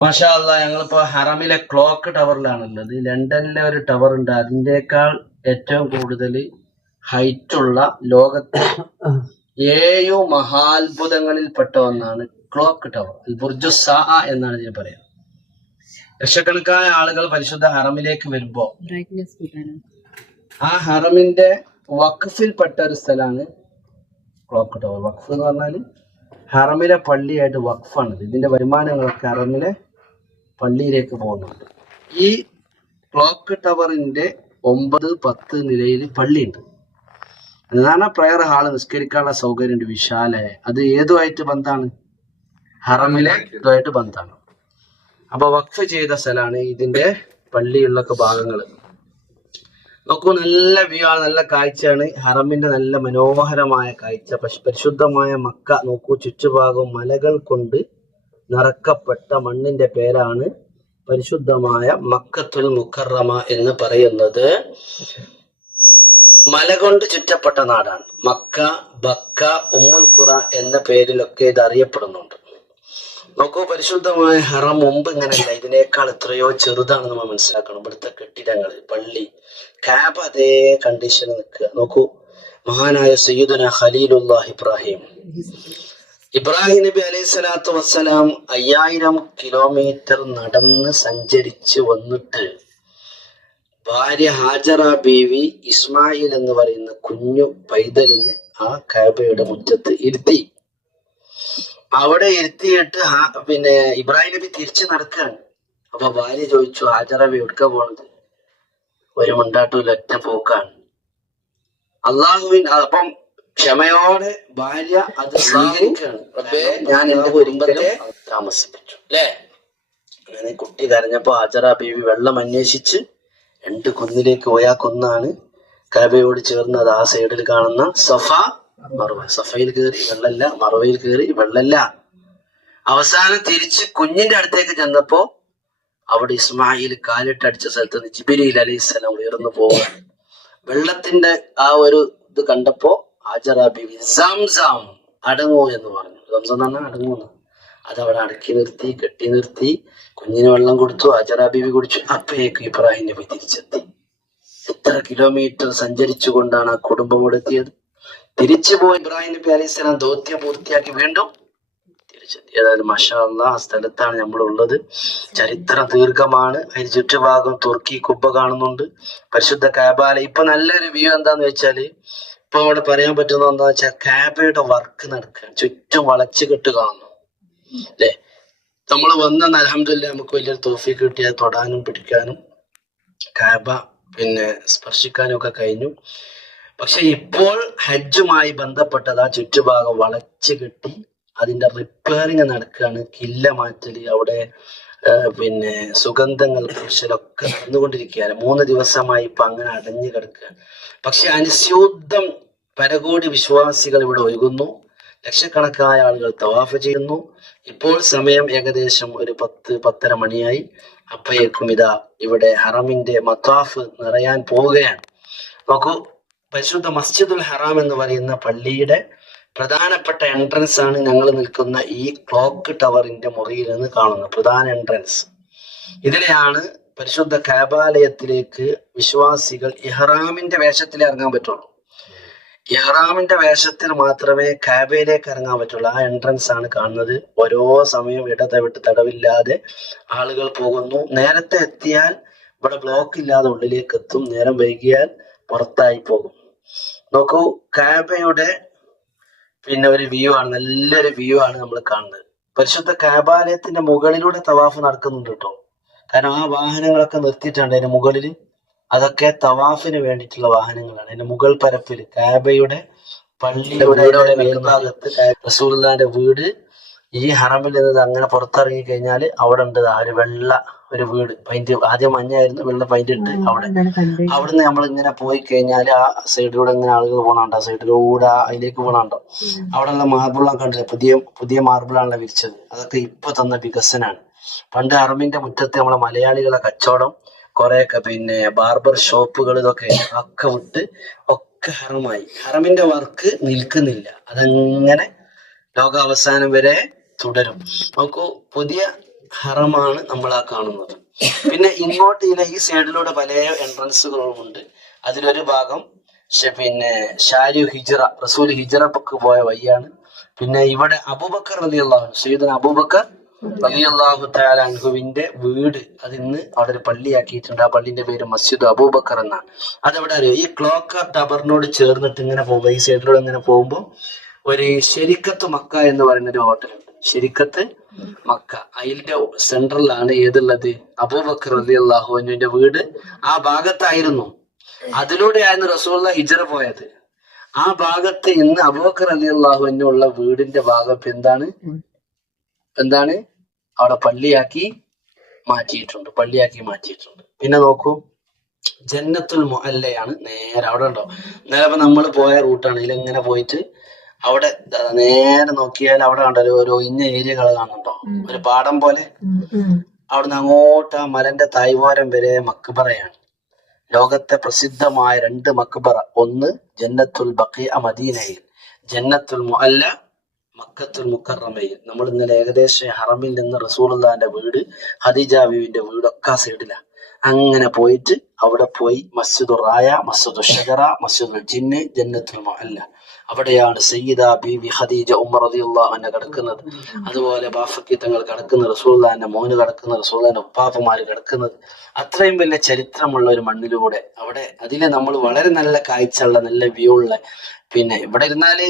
മാഷാ അള്ളാ, ഞങ്ങളിപ്പോ ഹറമിലെ ക്ലോക്ക് ടവറിലാണുള്ളത്. ലണ്ടനിലെ ഒരു ടവർ ഉണ്ട്, അതിൻ്റെക്കാൾ ഏറ്റവും കൂടുതൽ ഹൈറ്റ് ഉള്ള ലോകത്തെ 7 മഹാത്ഭുതങ്ങളിൽപ്പെട്ട ഒന്നാണ് ക്ലോക്ക് ടവർ. ബുർജു സാഹ എന്നാണ് ഇതിന് പറയാം. ലക്ഷക്കണക്കായ ആളുകൾ പരിശുദ്ധ ഹറമിലേക്ക് വരുമ്പോ ആ ഹറമിന്റെ വഖഫിൽപ്പെട്ട ഒരു സ്ഥലമാണ് ക്ലോക്ക് ടവർ. വഖഫ് എന്ന് പറഞ്ഞാൽ ഹറമിലെ പള്ളിയായിട്ട് വഖഫാണ്. ഇതിന്റെ വരുമാനങ്ങളൊക്കെ ഹറമിലെ പള്ളിയിലേക്ക് പോകുന്നുണ്ട്. ഈ ക്ലോക്ക് ടവറിന്റെ 9, 10 നിലയിൽ പള്ളിയുണ്ട്. പ്രധാന പ്രയർ ഹാള്, നിസ്കരിക്കാനുള്ള സൗകര്യമുണ്ട്, വിശാലായ. അത് ഏതുമായിട്ട് ബന്ധാണ്? ഹറമിലെ ഇതുമായിട്ട് ബന്ധാണ്. അപ്പൊ വഖഫ് ചെയ്ത സ്ഥലമാണ് ഇതിന്റെ പള്ളിയുള്ളൊക്കെ ഭാഗങ്ങൾ. നോക്കൂ, നല്ല വ്യൂ ആണ്, നല്ല കാഴ്ചയാണ്. ഹറമിന്റെ നല്ല മനോഹരമായ കാഴ്ച. പരിശുദ്ധമായ മക്ക നോക്കൂ, ചുറ്റുഭാഗവും മലകൾ കൊണ്ട് നിറക്കപ്പെട്ട മണ്ണിന്റെ പേരാണ് പരിശുദ്ധമായ മക്കത്തുൽ മുക്കറമ എന്ന് പറയുന്നത്. മല കൊണ്ട് ചുറ്റപ്പെട്ട നാടാണ് മക്ക. ബക്ക, ഉമ്മുൽ ഖുറ എന്ന പേരിലൊക്കെ ഇത് അറിയപ്പെടുന്നുണ്ട്. നോക്കൂ, പരിശുദ്ധമായ ഹറം മുമ്പ് ഇങ്ങനെയല്ല, ഇതിനേക്കാൾ എത്രയോ ചെറുതാണ് നമ്മൾ മനസ്സിലാക്കണം. ഇവിടുത്തെ കെട്ടിടങ്ങൾ, പള്ളി, കാബ അതേ കണ്ടീഷനിൽ നിൽക്കുക. നോക്കൂ, മഹാനായ സയ്യിദുന ഖലീലുല്ലാഹ് ഇബ്രാഹിം നബി അലൈഹി സ്വലാത്തു വസ്സലാം 5000 കിലോമീറ്റർ നടന്ന് സഞ്ചരിച്ച് വന്നിട്ട് ഭാര്യ ഹാജറ ബീവി ഇസ്മായിൽ എന്ന് പറയുന്ന കുഞ്ഞു പൈതലിനെ ആ കാബയുടെ മുറ്റത്ത് ഇരുത്തി. അവിടെ ഇരുത്തിയിട്ട് ഇബ്രാഹിം നബി തിരിച്ചു നടക്കുകയാണ്. അപ്പൊ ഭാര്യ ചോദിച്ചു, ഹാജറ ബി എവിടുക്ക പോണത്? ഒരു മുണ്ടാട്ടൂല, ഒറ്റ പോക്കാണ്. അപ്പം ക്ഷമയോടെ ഭാര്യ അത് സ്വീകരിക്കുകയാണ്. റബ്ബേ, ഞാൻ എന്റെ കുടുംബത്തെ താമസിപ്പിച്ചു അല്ലേ. അങ്ങനെ കുട്ടി കരഞ്ഞപ്പോ ഹാജറ ബീവി വെള്ളം അന്വേഷിച്ച് 2 കുന്നിലേക്ക് പോയാ കുന്നാണ് കാബയോട് ചേർന്നത്. ആ സൈഡിൽ കാണുന്ന സഫ, മറുവ. സഫയിൽ കയറി വെള്ളല്ല, മറുവയിൽ കയറി വെള്ളല്ല. അവസാനം തിരിച്ച് കുഞ്ഞിന്റെ അടുത്തേക്ക് ചെന്നപ്പോ അവിടെ ഇസ്മായിൽ കാലിട്ടടിച്ച സ്ഥലത്ത് നിന്ന് ജിബ്രീൽ അലൈഹിസ്സലാം ഉയർന്നു പോവുക. വെള്ളത്തിന്റെ ആ ഒരു ഇത് കണ്ടപ്പോ ഹാജറ ബീവി സംസം അടങ്ങൂ എന്ന് പറഞ്ഞു. സംസം എന്ന് പറഞ്ഞാൽ അടങ്ങൂന്ന്. അതവിടെ അടക്കി നിർത്തി, കെട്ടി നിർത്തി, കുഞ്ഞിന് വെള്ളം കൊടുത്തു. ഹാജറ ബീവി കുടിച്ചു. അപ്പോഴേക്കും ഇബ്രാഹിം നബി തിരിച്ചെത്തി. എത്ര കിലോമീറ്റർ സഞ്ചരിച്ചു കൊണ്ടാണ് ആ കുടുംബം ഇവിടെ എത്തിയത്. തിരിച്ചു പോയി ഇബ്രാഹിം നബി അലൈഹി സ്വലാം ദൗത്യം പൂർത്തിയാക്കി വീണ്ടും തിരിച്ചെത്തി. ഏതായാലും മാഷാ അല്ലാഹ്, ആ സ്ഥലത്താണ് നമ്മളുള്ളത്. ചരിത്രം ദീർഘമാണ്. അതിന് ചുറ്റുഭാഗം തുർക്കി കുബ്ബ കാണുന്നുണ്ട്, പരിശുദ്ധ കാബാല. ഇപ്പൊ നല്ലൊരു വ്യൂ എന്താന്ന് വെച്ചാല്, ഇപ്പൊ അവിടെ പറയാൻ പറ്റുന്ന എന്താ വെച്ചാൽ കാബയുടെ വർക്ക് നടക്കുകയാണ്. ചുറ്റും വളച്ചു കെട്ട് കാണുന്നു അല്ലെ. നമ്മൾ വന്ന അൽഹംദുലില്ലാഹ് നമുക്ക് വലിയൊരു തൗഫീഖ് കിട്ടിയാൽ തൊടാനും പിടിക്കാനും കാബ സ്പർശിക്കാനും ഒക്കെ കഴിഞ്ഞു. പക്ഷെ ഇപ്പോൾ ഹജ്ജുമായി ബന്ധപ്പെട്ടത് ആ ചുറ്റുഭാഗം വളച്ചു കെട്ടി അതിന്റെ റിപ്പയറിങ് നടക്കുകയാണ്. കില്ല മാറ്റല്, അവിടെ സുഗന്ധങ്ങൾ പൂശലൊക്കെ നടന്നുകൊണ്ടിരിക്കുകയാണ്. 3 ദിവസമായി ഇപ്പൊ അങ്ങനെ അടഞ്ഞു കിടക്കുകയാണ്. പക്ഷെ അനുസ്യൂതം പരകോടി വിശ്വാസികൾ ഇവിടെ ഒഴുകുന്നു. ലക്ഷക്കണക്കായ ആളുകൾ തവാഫ് ചെയ്യുന്നു. ഇപ്പോൾ സമയം ഏകദേശം ഒരു 10-10:30 മണിയായി. അപ്പോഴേക്കും ഇതാ ഇവിടെ ഹറമിന്റെ മത്താഫ് നിറയാൻ പോവുകയാണ്. നോക്കൂ, പരിശുദ്ധ മസ്ജിദുൽ ഹറാം എന്ന് പറയുന്ന പള്ളിയുടെ പ്രധാനപ്പെട്ട എൻട്രൻസ് ആണ് ഞങ്ങൾ നിൽക്കുന്ന ഈ ക്ലോക്ക് ടവറിന്റെ മുറിയിൽ നിന്ന് കാണുന്ന പ്രധാന എൻട്രൻസ്. ഇതിലെയാണ് പരിശുദ്ധ കാബാലയത്തിലേക്ക് വിശ്വാസികൾ ഇഹ്റാമിന്റെ വേഷത്തിൽ ഇറങ്ങാൻ പറ്റുള്ളൂ. ഇഹ്റാമിന്റെ വേഷത്തിൽ മാത്രമേ കാബയിലേക്ക് ഇറങ്ങാൻ പറ്റുള്ളൂ. ആ എൻട്രൻസ് ആണ് കാണുന്നത്. ഓരോ സമയം ഇടതവിട്ട് തടവില്ലാതെ ആളുകൾ പോകുന്നു. നേരത്തെ എത്തിയാൽ ഇവിടെ ബ്ലോക്ക് ഇല്ലാതെ ഉള്ളിലേക്ക് എത്തും, നേരം വൈകിയാൽ പുറത്തായി പോകും. നോക്കൂ, കാബയുടെ ഒരു വ്യൂ ആണ്, നല്ലൊരു വ്യൂ ആണ് നമ്മൾ കാണുന്നത്. പരിശുദ്ധ കാബാലയത്തിന്റെ മുകളിലൂടെ തവാഫ് നടക്കുന്നുണ്ട് കേട്ടോ. കാരണം ആ വാഹനങ്ങളൊക്കെ നിർത്തിയിട്ടുണ്ട് അതിന്റെ മുകളിൽ. അതൊക്കെ തവാഫിന് വേണ്ടിയിട്ടുള്ള വാഹനങ്ങളാണ്. അതിന്റെ മുകൾ പരപ്പിൽ കാബയുടെ പള്ളിയുടെ മേൽഭാഗത്ത് റസൂലുള്ളാഹിന്റെ വീട്. ഈ ഹറമിൽ നിന്ന് അങ്ങനെ പുറത്തിറങ്ങി കഴിഞ്ഞാൽ അവിടെ ഉണ്ട് ഒരു വെള്ള ഒരു വീട്, പൈന്റ്. ആദ്യം മഞ്ഞായിരുന്നു, വെള്ള പൈന്റ് ഇട്ട് അവിടുന്ന് നമ്മൾ ഇങ്ങനെ പോയി കഴിഞ്ഞാൽ ആ സൈഡിലൂടെ ഇങ്ങനെ ആളുകൾ പോണുണ്ടോ, ആ സൈഡിലൂടെ അതിലേക്ക് പോണുണ്ടോ. അവിടെ ഉള്ള മാർബിളൊക്കെ കണ്ടില്ലേ, പുതിയ പുതിയ മാർബിളാണല്ലോ വിരിച്ചത്. അതൊക്കെ ഇപ്പൊ തന്ന വികസനാണ്. പണ്ട് ഹറമിന്റെ മുറ്റത്ത് നമ്മളെ മലയാളികളെ കച്ചവടം, കുറെയൊക്കെ ബാർബർ ഷോപ്പുകൾ, ഇതൊക്കെ വിട്ട് ഒക്കെ ഹറമായി. ഹറമിന്റെ വർക്ക് നിൽക്കുന്നില്ല, അതങ്ങനെ ലോകാവസാനം വരെ തുടരും. നോക്കൂ, പുതിയ ഹറമാണ് നമ്മൾ ആ കാണുന്നത്. പിന്നെ ഇങ്ങോട്ട് ഈ സൈഡിലൂടെ പല എൻട്രൻസുകളും ഉണ്ട്. അതിലൊരു ഭാഗം പിന്നെ ഷാരി ഹിജ്റ, റസൂൽ ഹിജ്റക്ക് പോയ വഴിയാണ്. പിന്നെ ഇവിടെ അബൂബക്കർ റളിയല്ലാഹു അൻഹു, സയ്യിദുനാ അബൂബക്കർ റളിയല്ലാഹു തആല അൻഹുവിന്റെ വീട് അത് ഇന്ന് അവിടെ ഒരു പള്ളിയാക്കിയിട്ടുണ്ട്. ആ പള്ളിന്റെ പേര് മസ്ജിദ് അബൂബക്കർ എന്നാണ്. അതെവിടെ അറിയോ? ഈ ക്ലോക്ക് ടവറിനോട് ചേർന്നിട്ട് ഇങ്ങനെ പോകുമ്പോ, ഈ സൈഡിലൂടെ ഇങ്ങനെ പോകുമ്പോൾ ഒരു ശരിക്കത്ത് മക്ക എന്ന് പറയുന്ന ഒരു ഹോട്ടലുണ്ട്. ശരിക്കത്ത് മക്ക, അതിന്റെ സെൻട്രലാണ് ഏതുള്ളത്? അബൂബക്കർ റളിയല്ലാഹു അൻഹുവിന്റെ വീട് ആ ഭാഗത്തായിരുന്നു. അതിലൂടെയായിരുന്നു റസൂലുള്ളാഹി ഹിജ്റ പോയത്. ആ ഭാഗത്ത് ഇന്ന് അബൂബക്കർ റളിയല്ലാഹു അൻഹു ഉള്ള വീടിന്റെ ഭാഗത്ത് എന്താണ് അവിടെ പള്ളിയാക്കി മാറ്റിയിട്ടുണ്ട്. പിന്നെ നോക്കൂ, ജന്നത്തുൽ മുഅല്ലയാണ് നേരെ അവിടെ ഉണ്ടോ. നേരെ നമ്മൾ പോയ റൂട്ടാണ്. ഇതിലെങ്ങനെ പോയിട്ട് അവിടെ നേരെ നോക്കിയാൽ അവിടെ കണ്ടോ ഒരു ഒഴിഞ്ഞ ഏരിയകൾ കാണുന്നുണ്ടോ, ഒരു പാടം പോലെ. അവിടുന്ന് അങ്ങോട്ട് ആ മലന്റെ തായ്വാരം വരെ മക്ബറയാണ്. ലോകത്തെ പ്രസിദ്ധമായ 2 മക്ബറ, ഒന്ന് ജന്നത്തുൽ ബഖീഅ മദീനയിൽ, ജന്നത്തുൽ മുഅല്ല മക്കത്തുൽ മുക്കറമയിൽ. നമ്മൾ ഇന്നലെ ഏകദേശം ഹറമിൽ നിന്ന് റസൂലുള്ളാഹിന്റെ വീട്, ഖദീജ ബീവിന്റെ വീടൊക്കെ സൈഡിലാണ്. അങ്ങനെ പോയിട്ട് അവിടെ പോയി മസ്ജിദുർ റായ, മസ്ജിദുൽ ഷജറ, മസ്ജിദുൽ ജിന്ന്, ജന്നത്തുൽ മുഅല്ല, അവിടെയാണ് സയ്യിദ ബീവി ഖദീജ ഉമ്മർ റളിയല്ലാഹു അൻഹ കിടക്കുന്നത്. അതുപോലെ ബാഫക്കി തങ്ങൾ കിടക്കുന്നത്, റസൂലുള്ളാഹിന്റെ മോന് കിടക്കുന്നത്, റസൂലുള്ളാഹിന്റെ ഉപ്പാപ്പമാര് കിടക്കുന്നത്. അത്രയും വലിയ ചരിത്രമുള്ള ഒരു മണ്ണിലൂടെ അവിടെ അതിലെ നമ്മൾ വളരെ നല്ല കാഴ്ചയുള്ള നല്ല വ്യൂ ഉള്ള, പിന്നെ ഇവിടെ ഇരുന്നാല്